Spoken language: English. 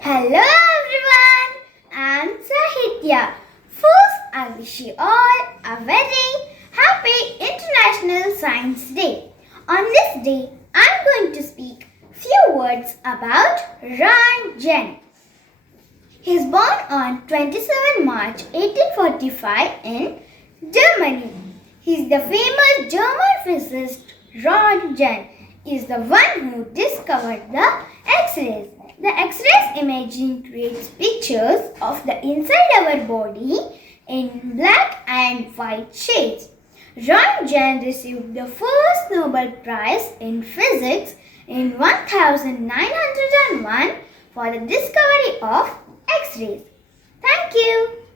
Hello everyone, I'm Sahitya. First, I wish you all a very happy International Science Day. On this day, I'm going to speak few words about Rontgen. He is born on 27 March 1845 in Germany. He is the famous German physicist Rontgen is the one who discovered the X-rays. The X-rays imaging creates pictures of the inside our body in black and white shades. Rontgen received the first Nobel Prize in Physics in 1901 for the discovery of X-rays. Thank you.